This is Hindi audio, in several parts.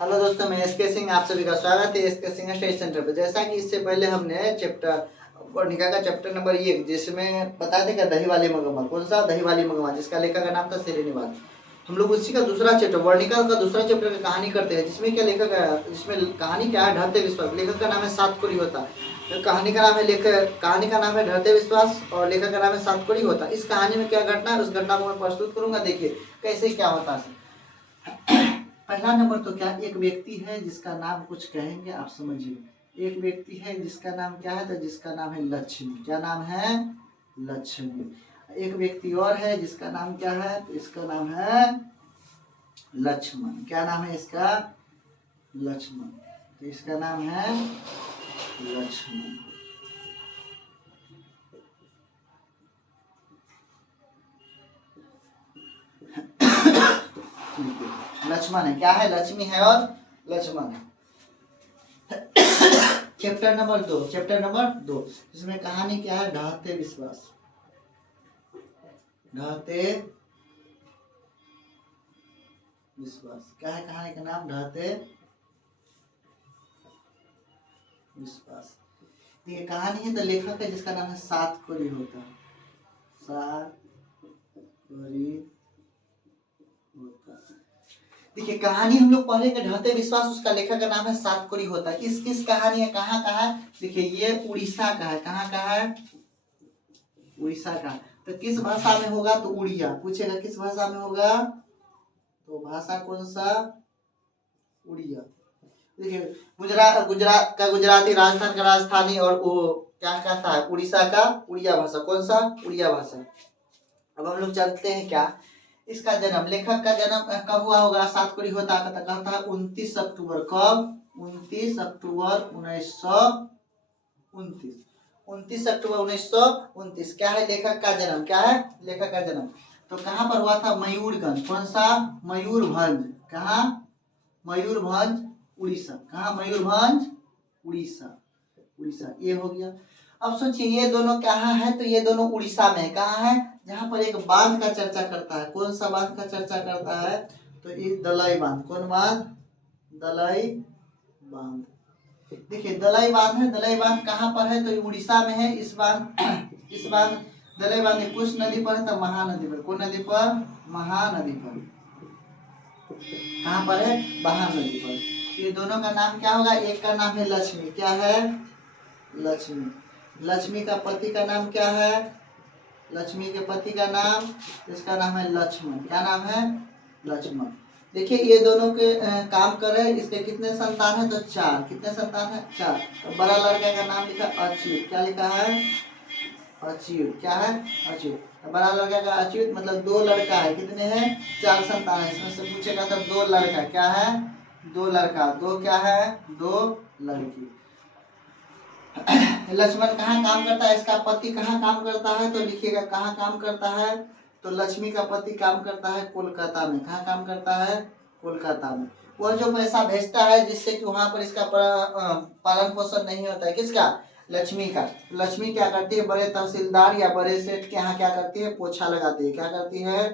हेलो दोस्तों, मैं एस के सिंह, आप सभी का स्वागत है एस के सिंह स्टडी सेंटर पर। जैसा कि इससे पहले हमने चैप्टर वर्णिका का चैप्टर नंबर 1 जिसमें बताया था दही वाली मगरमच्छ, कौन सा दही वाली मगरमच्छ, जिसका लेखक का नाम था श्रीनिवास। हम लोग उसी का दूसरा चैप्टर वर्णिका का दूसरा चैप्टर की कहानी करते हैं, जिसमें क्या लेखक है, जिसमें कहानी क्या है, ढरते विश्वास। लेखक का नाम है सातकोरी होता। कहानी का नाम है कहानी का नाम है ढरते विश्वास और लेखक का नाम है सातकोरी होता। इस कहानी में क्या घटना है, उस घटना को मैं प्रस्तुत करूंगा। देखिए कैसे क्या होता है। पहला नंबर तो क्या, एक व्यक्ति है जिसका नाम कुछ कहेंगे आप समझिए। एक व्यक्ति है जिसका नाम क्या है, तो जिसका नाम है लक्ष्मी। क्या नाम है? लक्ष्मी। एक व्यक्ति और है जिसका नाम क्या है, तो इसका नाम है लक्ष्मण। क्या नाम है इसका? लक्ष्मण। तो इसका नाम है लक्ष्मण। लक्ष्मण है, क्या है? लक्ष्मी है और लक्ष्मण है। चैप्टर नंबर दो इसमें कहानी क्या है, ढहते विश्वास। ढहते विश्वास क्या है कहानी का नाम? ढहते विश्वास। देखिए कहानी है तो लेखक है जिसका नाम है सातकोरी होता। सातकोरी होता। देखिए कहानी हम लोग पढ़े के ढहते विश्वास, उसका लेखक का नाम है सातकोरी होता। किस कहानी है, कहाँ का है? देखिए ये उड़ीसा का है। कहाँ का है? उड़ीसा का। तो किस भाषा में होगा, तो उड़िया। पूछेगा किस भाषा में होगा, तो भाषा कौन सा? उड़िया। देखिए गुजरात का गुजराती, राजस्थान का राजस्थानी और वो क्या कहता है, उड़ीसा का उड़िया भाषा। कौन सा? उड़िया भाषा। अब हम लोग चलते हैं क्या, इसका जन्म, लेखक का जन्म कब हुआ होगा? सातकोरी होता कहता है 29 अक्टूबर। कब? 29 अक्टूबर 1929। 29 अक्टूबर 1929 क्या है लेखक का जन्म? क्या है लेखक का जन्म? तो कहाँ पर हुआ था? मयूरगंज। कौन सा? मयूरभंज। कहाँ? मयूरभंज उड़ीसा। कहाँ? मयूरभंज उड़ीसा। उड़ीसा ये हो गया। अब सोचिए ये दोनों कहाँ है, तो ये दोनों उड़ीसा में। कहाँ है? जहाँ पर एक बांध का चर्चा करता है। कौन सा बांध का चर्चा करता है? तो ये दलाई बांध। कौन बांध? दलाई बांध। देखिए दलाई बांध है। दलाई बांध कहाँ पर है, तो उड़ीसा में है। इस बांध दलाई बांध कुछ नदी पर है, तो महानदी पर। कौन नदी पर? महानदी पर। कहाँ पर है? महानदी पर। ये दोनों का नाम क्या होगा? एक का नाम है लक्ष्मी। क्या है? लक्ष्मी। लक्ष्मी का पति का नाम क्या है? लक्ष्मी के पति का नाम, इसका नाम है लक्ष्मण। क्या नाम है? लक्ष्मण। देखिए ये दोनों के काम कर रहे हैं। इसके कितने संतान है, तो 4। कितने संतान है? 4। तो बड़ा लड़का का नाम लिखा अच्युत। क्या लिखा है? अच्युत। क्या है? अच्युत। तो बड़ा लड़का का अच्युत मतलब 2 लड़का है। कितने हैं? 4 संतान है। इसमें से पूछेगा तो 2 लड़का। क्या है? 2 लड़का। 2 क्या है? 2 लड़की। लक्ष्मण कहाँ काम करता है, इसका पति कहाँ काम करता है, तो लिखिएगा कहाँ काम करता है, तो लक्ष्मी का पति काम करता है कोलकाता में। कहाँ काम करता है? कोलकाता में। वह जो पैसा भेजता है जिससे कि वहां पर इसका पालन पोषण नहीं होता है, किसका? लक्ष्मी का। लक्ष्मी क्या करती है, बड़े तहसीलदार या बड़े सेठ के यहाँ क्या करती है, पोछा लगाती है। क्या करती है?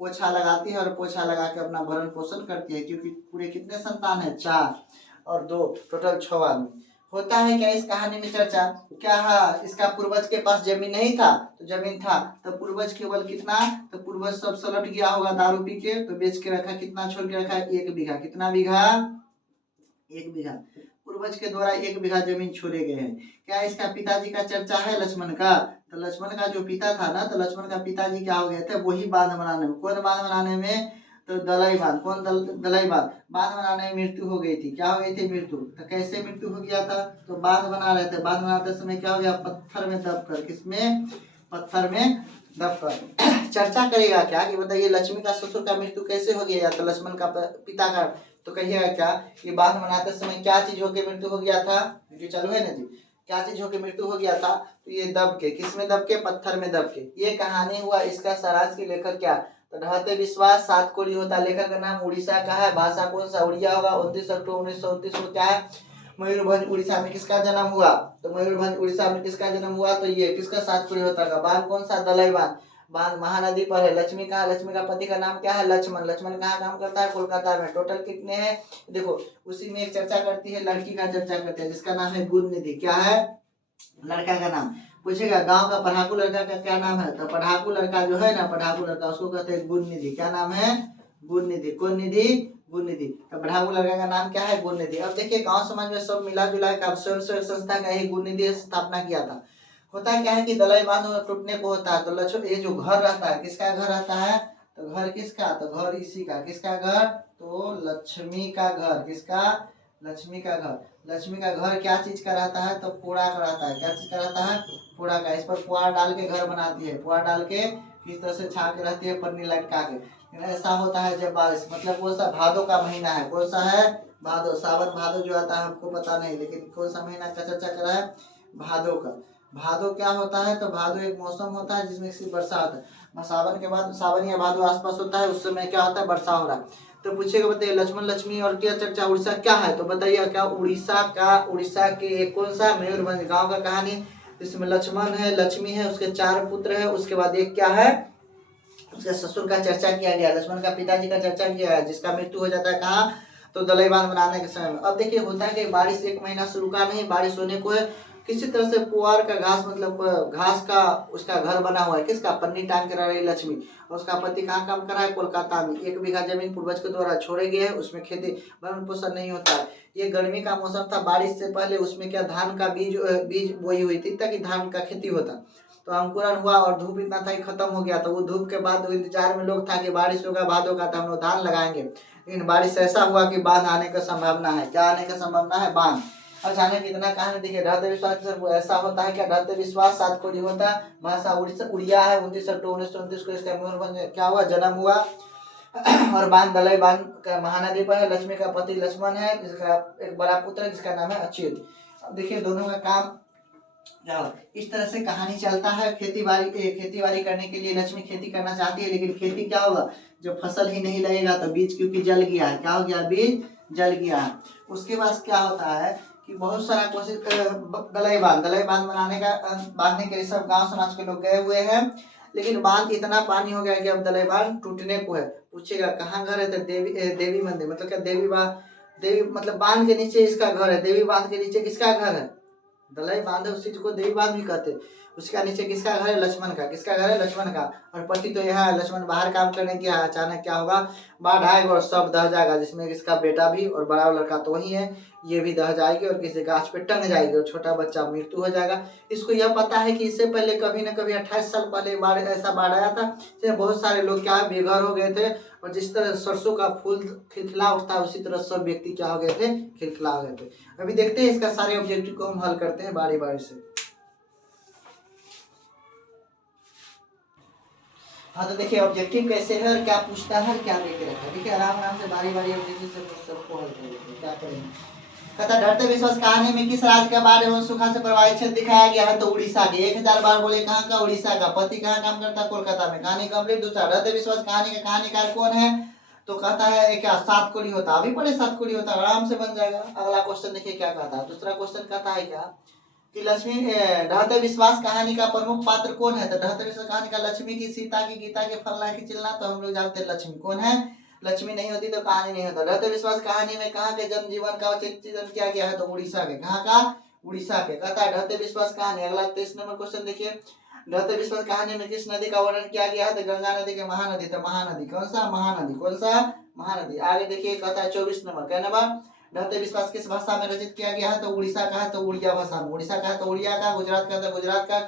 पोछा लगाती है। और पोछा लगा के अपना भरण पोषण करती है, क्योंकि पूरे कितने संतान है? 4 और 2 टोटल 6 आदमी। होता है क्या इस कहानी में चर्चा, क्या है इसका पूर्वज के पास जमीन नहीं था, तो जमीन था, तो पूर्वज केवल कितना, तो पूर्वज सब सलट गया होगा दारू पी के, तो बेच के रखा। कितना छोड़ के रखा? 1 बीघा। कितना बीघा? 1 बीघा। पूर्वज के द्वारा 1 बीघा जमीन छोड़े गए हैं। क्या इसका पिताजी का चर्चा है लक्ष्मण का, तो लक्ष्मण का जो पिता था ना, तो लक्ष्मण का पिताजी क्या हो गए थे, वही बांध बनाने में। कौन बांध बनाने में? तो दलाई बांध। कौन दलाई बांध? बांध बनाने में मृत्यु हो गई थी। क्या हो गई थी? मृत्यु। तो कैसे मृत्यु हो गया था, तो बांध बना रहे थे। बांध बनाते समय क्या हो गया, पत्थर में दबकर। किसमें? पत्थर में दबकर। चर्चा करेगा क्या कि बताइए लक्ष्मी का ससुर का मृत्यु कैसे हो गया, तो लक्ष्मण का पिता का, तो कहिएगा क्या, ये बांध बनाते समय क्या चीज होकर मृत्यु हो गया था, जो चालू है ना जी, क्या चीज होकर मृत्यु हो गया था, तो ये दब के। किसमें दब के? पत्थर में दब के। ये कहानी हुआ। इसका सारांश की लेखक क्या, तो ढहते विश्वास सातकोरी होता। लेखक का नाम उड़ीसा का है। भाषा कौन सा? उड़िया होगा। 29 अक्टूबर 1929 को क्या है, मयूरभंज उड़ीसा में किसका जन्म हुआ, तो मयूरभंज उड़ीसा में किसका जन्म हुआ, तो ये किसका? सातकोरी होता का। बांध कौन सा? दलाई बांध। बांध महानदी पर है। लक्ष्मी कहाँ, लक्ष्मी का पति का नाम क्या है, लक्ष्मण। लक्ष्मण कहाँ काम करता है, कोलकाता में। टोटल कितने हैं देखो, उसी में एक चर्चा करती है, लड़की का चर्चा करते हैं जिसका नाम है गुण निधि। क्या है, लड़का का नाम पूछेगा। गांव का पढ़ाकू लड़का का क्या नाम है, तो पढ़ाकू लड़का जो है ना, पढ़ाकू लड़का उसको कहते हैं गुण निधि। क्या नाम है, गुण निधि। कौन निधि, गुण निधि। तो पढ़ाकू लड़का का नाम क्या है, गुण निधि। अब देखिए गांव समाज में सब मिला जुला का स्वयं संस्था का ही गुण निधि स्थापना किया था। होता क्या है कि दलाई बांध टूटने को होता है, तो लक्ष्मण ये जो घर रहता है, किसका घर रहता है, तो घर किसका, तो घर इसी का, किसका घर, तो लक्ष्मी का घर। किसका, लक्ष्मी का घर। लक्ष्मी का घर क्या चीज का रहता है, तो पुआड़ा का रहता है। क्या चीज का रहता है, पुआड़ा का। इस पर पुआड़ डाल के घर बनाती है, पुआड़ डाल के किस तरह से छा के रहती है, पन्नी लटका के। ऐसा होता है जब बारिश, मतलब कौन सा, भादो का महीना है। कौन सा है, भादो। सावन भादो जो आता है हमको पता नहीं, लेकिन कौन सा महीना का चर्चा कर रहा है, भादो का। भादो क्या होता है, तो भादो एक मौसम होता है जिसमें सिर्फ वर्षा होता है। सावन के बाद, सावन या भादो आसपास होता है, उस समय क्या होता है, वर्षा हो रहा है। तो पूछेगा, बताइए लक्ष्मण लक्ष्मी और क्या चर्चा, उड़ीसा क्या है, तो बताइए क्या, उड़ीसा का, उड़ीसा के कौन सा, मयूरभंज गांव का कहानी। इसमें लक्ष्मण है, लक्ष्मी है, उसके 4 पुत्र है, उसके बाद एक क्या है, उसके ससुर का चर्चा किया गया। लक्ष्मण का पिताजी का चर्चा किया है, जिसका मृत्यु हो जाता है कहाँ, तो दलाई बांध बनाने के समय में। अब देखिए होता है कि बारिश एक महीना से रुका नहीं, बारिश होने को है। किसी तरह से पुआर का घास, मतलब घास का उसका घर बना हुआ है। किसका, पन्नी टांग के रह रही लक्ष्मी। और उसका पति कहाँ काम कर रहा है, कोलकाता में। 1 बीघा जमीन पूर्वज के द्वारा छोड़े गए हैं, उसमें खेती भरण पोषण नहीं होता है। ये गर्मी का मौसम था, बारिश से पहले उसमें क्या धान का बीज बोई हुई थी, ताकि धान का खेती होता। तो अंकुरण हुआ और धूप इतना था कि खत्म हो गया। तो वो धूप के बाद इंतजार में लोग था कि बारिश होगा भादों का, तो हम लोग धान लगाएंगे। लेकिन बारिश ऐसा हुआ कि बांध आने का संभावना है। क्या आने का संभावना है, बांध। अचानक इतना कहानी देखिए, ढहते विश्वास ऐसा होता है क्या, ढहते विश्वास 7 कोड़ी होता है। भाषा उड़िया है। 29 अक्टूबर 1929 को इसका मयूरभंज क्या हुआ, जन्म हुआ। और बांध, दलाई बांध का महानदी पर है। लक्ष्मी का पति लक्ष्मण है, जिसका एक बड़ा पुत्र है जिसका नाम है अच्युत। अब देखिए दोनों का काम इस तरह से कहानी चलता है। खेती बाड़ी करने के लिए लक्ष्मी खेती करना चाहती है, लेकिन खेती क्या होगा, जब फसल ही नहीं लगेगा तो बीज क्योंकि जल गया है। क्या हो गया, बीज जल गया है। उसके बाद क्या होता है कि बहुत सारा कोशिश, दलाई बांध बनाने का, बांधने के लिए सब गांव समाज के लोग गए हुए हैं। लेकिन बांध इतना पानी हो गया कि अब दलाई बांध टूटने को है। पूछेगा कहाँ घर है, तो देवी मंदिर, मतलब क्या, देवी मतलब बांध के नीचे इसका घर है। देवी बांध के नीचे किसका घर है, दलाई बांध है, उस चीज को देवी बांध भी कहते। उसका नीचे किसका घर है, लक्ष्मण का। किसका घर है, लक्ष्मण का। और पति तो यहाँ है, लक्ष्मण बाहर काम करने गया है। अचानक क्या होगा, बाढ़ आएगा और सब दह जाएगा, जिसमें इसका बेटा भी और बड़ा लड़का तो वही है, ये भी दह जाएगी और किसी गाछ पे टंग जाएगी और छोटा बच्चा मृत्यु हो जाएगा। इसको यह पता है कि इससे पहले कभी न कभी 28 साल पहले बाढ़, ऐसा बाढ़ आया था, जिसमें बहुत सारे लोग क्या है, बेघर हो गए थे। और जिस तरह सरसों का फूल खिलखिला उठता है, उसी तरह सब व्यक्ति क्या हो गए थे, खिलखिला हो गए थे। अभी देखते हैं इसका सारे ऑब्जेक्टिव को हम हल करते हैं बारी बारी से। हाँ तो देखिए ऑब्जेक्टिव कैसे है और क्या पूछता है, क्या लेके रखा है। देखिए आराम से बारी बारी ऑब्जेक्टिव से सबको हल करेंगे। क्या करेंगे, कहता ढरते विश्वास कहानी में किस राज्य के बारे में सुखा से प्रभावित क्षेत्र दिखाया गया है, तो उड़ीसा के। 1000 बार बोले, कहाँ का, उड़ीसा का। पति कहाँ काम करता है, कोलकाता में। कहानी कंप्लीट। दूसरा, ढरते विश्वास कहानी का कहानीकार कौन है, तो कहता है क्या, 7 कोड़ी होता। अभी पहले 7 कोड़ी होता, आराम से बन जाएगा। अगला क्वेश्चन देखिए क्या कहता है। दूसरा क्वेश्चन कहता है क्या कि लक्ष्मी, ढहते विश्वास कहानी का प्रमुख पात्र कौन है, तो ढहते विश्वास कहानी का लक्ष्मी की, सीता की, गीता के फलना की चिलना, तो हम लोग जानते हैं लक्ष्मी कौन है। लक्ष्मी नहीं होती तो कहानी नहीं होता। ढहते विश्वास कहानी में कहाँ के जन जीवन का चित्रण किया गया है, तो उड़ीसा के। कहाँ का, उड़ीसा के। कहता है ढहते विश्वास कहानी। अगला 23 नंबर क्वेश्चन देखिए, ढहते विश्वास कहानी में किस नदी का वर्णन किया गया है, तो गंगा नदी के महानदी, तो महानदी। कौन सा, महानदी। कौन सा, महानदी। आगे देखिए कहता है 24 नंबर, क्या नंबर, ढहते विश्वास किस भाषा में रचित किया गया है, तो उड़ीसा का है, तो उड़िया भाषा में। उड़ीसा का है तो उड़िया का, गुजरात का है तो गुजरात का,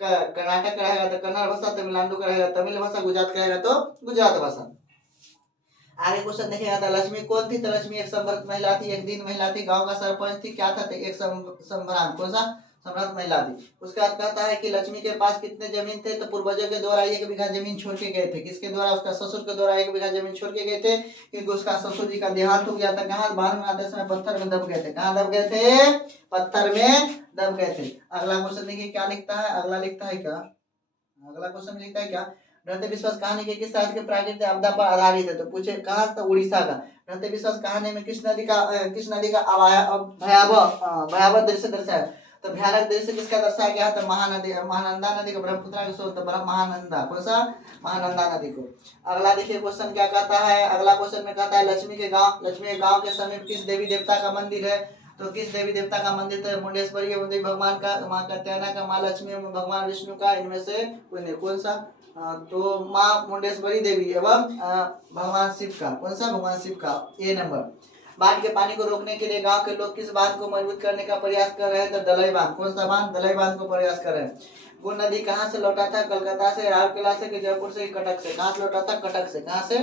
कर्नाटक का रहेगा तो कन्नड़ भाषा, तमिलनाडु का रहेगा तमिल भाषा, गुजरात का रहेगा तो गुजरात भाषा। आगे क्वेश्चन देखिएगा, था लक्ष्मी कौन थी, तो लक्ष्मी एक संभ्रांत महिला थी, एक दिन महिला थी, गांव का सरपंच थी। क्या था, तो एक संभ्रांत। कौन सा, सम्राट महिला थी। उसके बाद कहता है कि लक्ष्मी के पास कितने जमीन थे, तो पूर्वजों के द्वारा 1 बीघा जमीन छोड़ के गए थे। किसके द्वारा, उसका ससुर के द्वारा 1 बीघा जमीन छोड़ के गए थे, क्योंकि उसका ससुर जी का देहांत हो गया था। कहाँ, बाहर में आते समय पत्थर में दब गए थे। कहाँ दब गए थे, पत्थर में दब गए थे। अगला क्वेश्चन देखिए क्या लिखता है। अगला लिखता है क्या, अगला क्वेश्चन लिखता है क्या, ढहते विश्वास कहानी के किस राज्य के प्राकृतिक आपदा पर आधारित है, तो पूछे कहाँ, तो उड़ीसा का। ढहते विश्वास कहानी में किस नदी का भयावह दृश्य दर्शाया, तो भयानक दृश्य किसका दर्शाया गया है? तो महानदी, महानंदा नदी को, ब्रह्मपुत्र के स्रोत महानंदा, कौन सा? महानंदा नदी को। अगला देखिए क्वेश्चन क्या कहता है, अगला क्वेश्चन में कहता है लक्ष्मी के गांव के समीप किस देवी देवता का मंदिर है? तो किस देवी देवता का मंदिर? तो मुंडेश्वरी देवी भगवान का, माँ कात्यायना का, माँ लक्ष्मी भगवान विष्णु का, इनमें से कौन सा? तो माँ मुंडेश्वरी देवी एवं भगवान शिव का, कौन सा? भगवान शिव का। ए नंबर। बाढ़ के पानी को रोकने के लिए गांव के लोग किस बांध को मजबूत करने का प्रयास कर रहे हैं? तो दलई बांध, कौन सा बांध? दलई बांध को प्रयास कर रहे हैं। गुण नदी कहाँ से लौटा था? कलकत्ता से, राउरकेला से, कि जयपुर से, कटक से? कहाँ से लौटा था? कटक से। कहाँ से?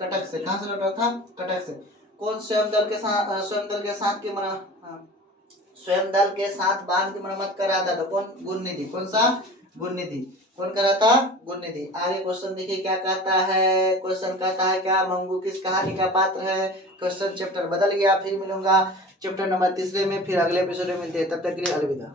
कटक से। कहाँ से लौटा था? कटक से। कौन स्वयं दल के साथ स्वयं दल के साथ बांध की मरम्मत कर रहा था? तो कौन? गुणनिधि, कौन सा? गुणनिधि। कौन कर रहा था? गुणनिधि। आगे क्वेश्चन देखिए क्या कहता है, क्वेश्चन कहता है क्या मंगू किस कहानी का पात्र है? क्वेश्चन चैप्टर बदल गया, फिर मिलूंगा चैप्टर नंबर 3 में, फिर अगले एपिसोड में मिलते हैं, तब तक के लिए अलविदा।